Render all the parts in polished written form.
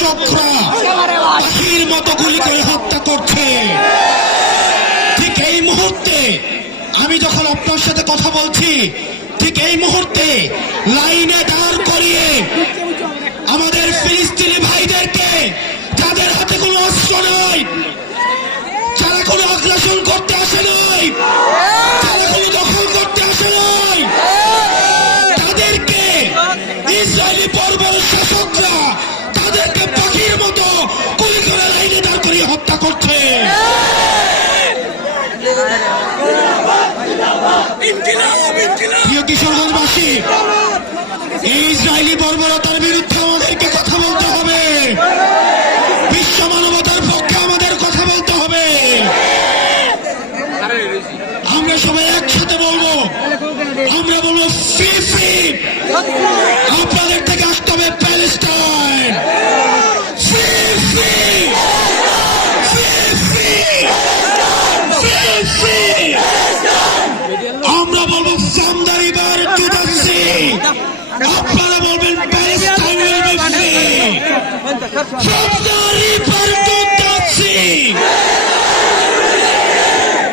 শাসকরা পাখির মতো গুলি করে হত্যা করছে। ঠিক এই মুহূর্তে আমি যখন আপনার সাথে কথা বলছি, ঠিক এই মুহূর্তে লাইনে দাঁড় করিয়ে আমাদের ফিলিস্তিনি ভাইদেরকে, যাদের হাতে কোনো অস্ত্র নয়, যারা কোনো আগ্রাসন করতে আসে নাই, যারা কোনো দখল করতে আসে নাই, তাদেরকে ইসরায়েলি বর্বর শাসকরা তাদেরকে পাখির মতো গুলি করে লাইনে দাঁড় করিয়ে হত্যা করছে। প্রিয় কিশোরগঞ্জবাসী, এই ইসরায়েলি বর্বরতার বিরুদ্ধে আমাদেরকে কথা বলতে হবে, বিশ্ব মানবতার পক্ষে আমাদের কথা বলতে হবে। আমরা সবাই একসাথে বলবো, আমরা বলবো ফ্রি ফ্রি। আপনাদের থেকে আসতে হবে Palestine, free free, free free, free free. আমরা বলবো from the river to the sea, আপনারা বলবেন Palestine will be free, from the river to the sea,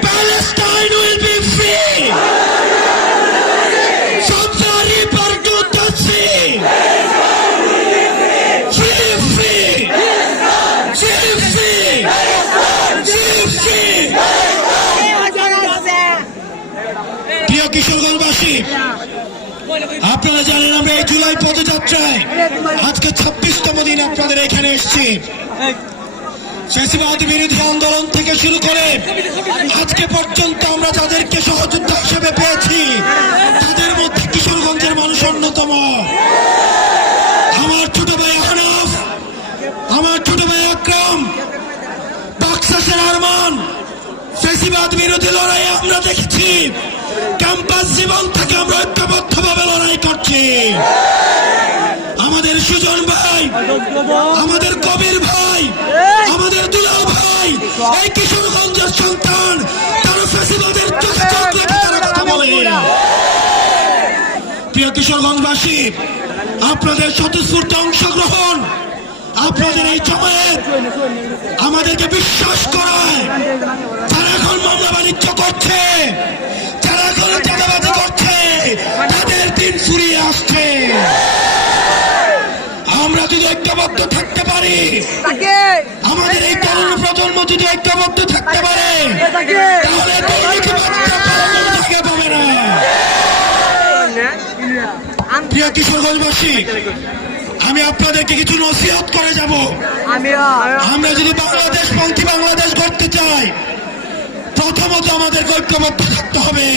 Palestine will be free, from the river to the sea, free free, free free, free free। প্রিয় কিশোরগঞ্জবাসী, আপনারা জানেন আমরা এই জুলাই পদযাত্রায় আজকে 26তম দিন আপনাদের এখানে এসেছি। ফ্যাসিবাদ বিরোধী আন্দোলন থেকে শুরু করে আজকে পর্যন্ত আমরা যাদেরকে সহযোদ্ধা হিসেবে পেয়েছি, তাদের মধ্যে কিশোরগঞ্জের মানুষ অন্যতম। আমার ছোট ভাই আহনাফ, আমার ছোট ভাই আকরাম, বাক্সাসের আরমান, ফ্যাসিবাদ বিরোধী লড়াইয়ে আমরা দেখেছি ক্যাম্পাস জীবন থেকে আমরা ঐক্যবদ্ধভাবে লড়াই করছি। আমাদের সুজন ভাই, আমাদের কবির ভাই, আমাদের দুলাল ভাই, এই কিশোরগঞ্জের সন্তান, তারা ফ্যাসিবাদের চোখে চোখ রেখে তারা কথা বলে। প্রিয় কিশোরগঞ্জবাসী, আপনাদের স্বতঃস্ফূর্ত অংশগ্রহণ, আপনাদের এই জমায়েত আমাদেরকে বিশ্বাস করায় যারা এখন মামলা বাণিজ্য করছে, যারা এখন চাঁদাবাজি করছে, তাদের দিন ফুরিয়ে আসছে। আমরা যদি ঐক্যবদ্ধ থাকতে পারি, আমাদের এই তরুণ প্রজন্ম যদি ঐক্যবদ্ধ থাকতে পারে, তাহলে জায়গা পাবে না। প্রিয় কিশোরগঞ্জবাসী, আমি আপনাদেরকে কিছু নসিহত করে যাব। আমরা যদি বাংলাদেশপন্থী বাংলাদেশ গড়তে চাই, প্রথমত আমাদেরকে ঐক্যবদ্ধ থাকতে হবে।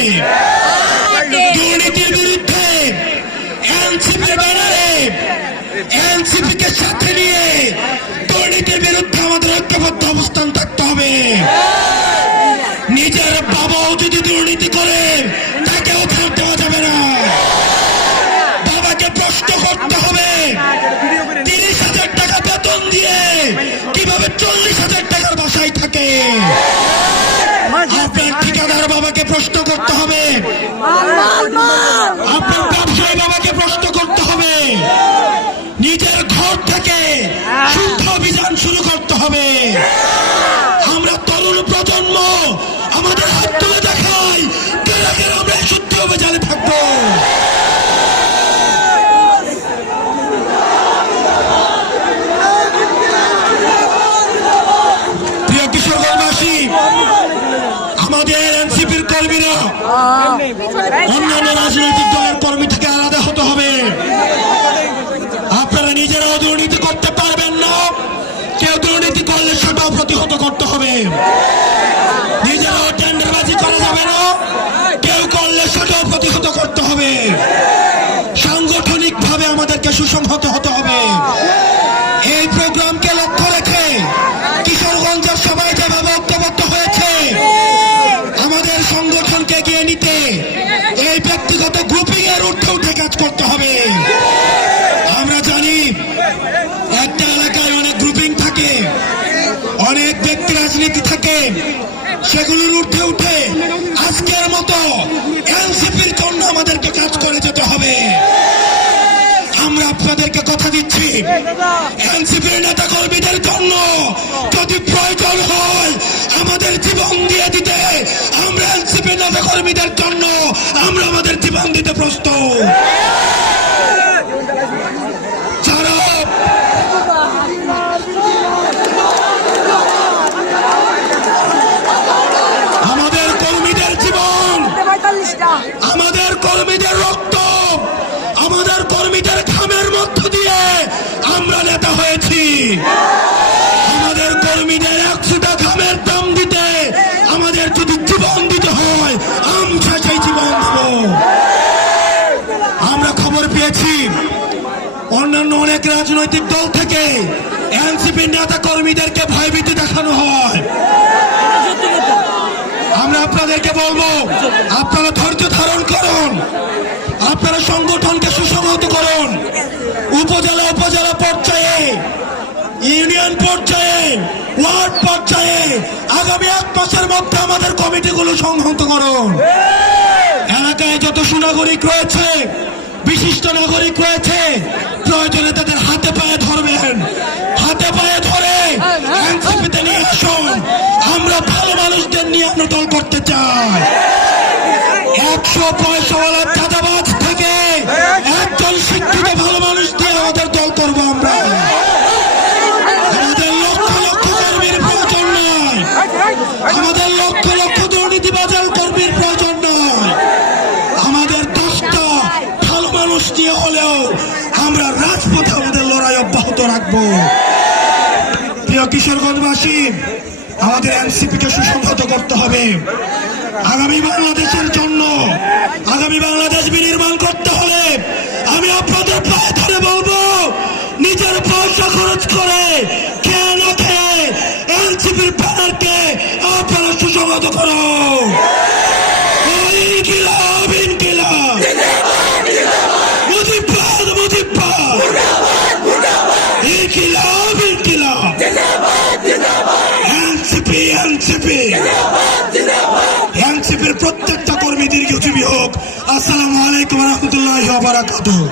দুর্নীতির বিরুদ্ধে এনসিপির ব্যানারে, এনসিপিকে সাথে নিয়ে দুর্নীতির বিরুদ্ধে আমাদের ঐক্যবদ্ধ অবস্থান থাকতে হবে। নিজের বাবাও যদি দুর্নীতি করে, তাকেও ছাড় দেওয়া যাবে না। বাবাকে প্রশ্ন করতে হবে 30,000 টাকা বেতন দিয়ে কিভাবে 40,000 টাকার বাসায় থাকে। আপনার ঠিকাদার বাবাকে প্রশ্ন করতে হবে, আপনার ব্যবসায়ী বাবাকে প্রশ্ন করতে হবে। নিজের ঘর থেকে শুদ্ধ অভিযান শুরু করতে হবে। আমরা তরুণ প্রজন্ম আমাদের হাত তুলে দেখাই, আমরা শুদ্ধ অভিযানে থাকবো। প্রিয় কিশোরগঞ্জবাসী, আমাদের এনসিপির কর্মীরা অন্যান্য রাজনৈতিক দলের কর্মী থেকে আলাদা হতে হবে। আপনারা নিজেরাও দুর্নীতি করতে পারবেন না, কেউ দুর্নীতি করলে সেটাও প্রতিহত করতে হবে। নিজেরাও টেন্ডারবাজি করা যাবে না, কেউ করলে সেটাও প্রতিহত করতে হবে। সাংগঠনিক ভাবে আমাদেরকে সুসংহত হতে হবে। এই প্রোগ্রামকে লক্ষ্য রেখে কিশোরগঞ্জের সবাই যেভাবে ঐক্যবদ্ধ হয়েছে, আমাদের সংগঠনকে এগিয়ে নিতে এই ব্যক্তিগত গ্রুপিং এর ঊর্ধ্বে উঠে কাজ করতে হবে। আমরা জানি একটা এলাকায় অনেক গ্রুপিং থাকে, অনেক ব্যক্তি রাজনীতি থাকে, সেগুলোর ঊর্ধ্বে উঠে আজকের মতো এনসিপির জন্য আমাদেরকে কাজ করে যেতে হবে। আমরা আপনাদেরকে কথা দিচ্ছি, এনসিপির নেতা কর্মীদের জন্য যদি প্রয়োজন হয় আমাদের জীবন দিয়ে দিতে, আমরা এনসিপির নেতা কর্মীদের জন্য আমরা আমাদের জীবন দিতে প্রস্তুত। যারা আমাদের কর্মীদের জীবন, আমাদের কর্মীদের রক্ত, আমাদের কর্মীদের ঘামের মধ্য দিয়ে আমরা নেতা হয়েছি, আমাদের কর্মীদের 100টা ঘামের দাম দিতে আমাদের যদি জীবন দিতে হয় আমরা সেই জীবন দেব। আমরা খবর পেয়েছি অন্যান্য অনেক রাজনৈতিক দল থেকে এনসিপির নেতা কর্মীদেরকে ভয়ভীতি দেখানো হয়। আমরা আপনাদেরকে বলবো, আপনারা ধৈর্য ধারণ করুন, আপনারা সংগঠনকে সুসংহত করুন। উপজেলা পর্যায়ে, ইউনিয়ন পর্যায়ে, ওয়ার্ড পর্যায়ে আগামী 1 মাসের মধ্যে আমাদের কমিটিগুলো সংহত করুন। এলাকায় যত সুনাগরিক রয়েছে, বিশিষ্ট নাগরিক রয়েছে, প্রয়োজনে তাদের হাতে পায়ে ধরবেন, হাতে পায়ে ধরে এনসিপিতে নিয়ে আসুন। আমরা ভালো মানুষদের নিয়ে আমরা দল করতে চাই। 100 পয়সাওয়ালা চাঁদাবাজ থেকে একজন শিক্ষিত ভালো মানুষ দিয়ে আমাদের দল করবো আমরা। আমাদের লক্ষ লক্ষ কর্মীর প্রয়োজন নয়, আমাদের লক্ষ লক্ষ দুর্নীতিবাজার কর্মীর প্রয়োজন নয়। আমাদের 10টা ভালো মানুষ নিয়ে হলেও আমরা রাজপথে আমাদের লড়াই অব্যাহত রাখবো। প্রিয় কিশোরগঞ্জবাসী, আমাদের এনসিপিকে সুসংহত করতে হবে। আগামী বাংলাদেশের জন্য, আগামী বাংলাদেশ বিনির্মাণ করতে হলে আমি আপনাদের পায়ে ধরে বলবো, নিজের পয়সা খরচ করে খেয়ে না খেয়ে এনসিপির ব্যানারকে আপনারা সুসংহত করুন। ইনকিলাব ইনকিলাব, মুজিবাদ মুজিবাদ, ইনকিলাব ইনকিলাব, এনসিপি এনসিপি, এনসিপির প্রত্যেকটা কর্মী দীর্ঘজীবী হোক। আসসালামু আলাইকুম ওয়া রাহমাতুল্লাহি ওয়া বারাকাতুহু।